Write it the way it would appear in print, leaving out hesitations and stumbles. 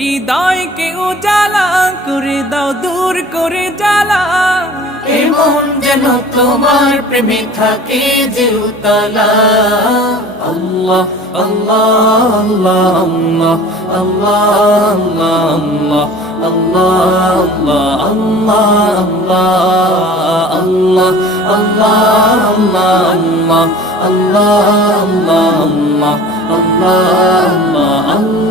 হৃদয়কে উজালা করে দাও, দূর করে জ্বালা। এমন যেন তোমার প্রেমে থাকে যে উতলা। আল্লাহ আল্লাহ আল্লাহ আল্লাহ আল্লাহ আল্লাহ আল্লাহ আল্লাহ আল্লাহ আল্লাহ আল্লাহ আল্লাহ আল্লাহ আল্লাহ আল্লাহ আল্লাহ আল্লাহ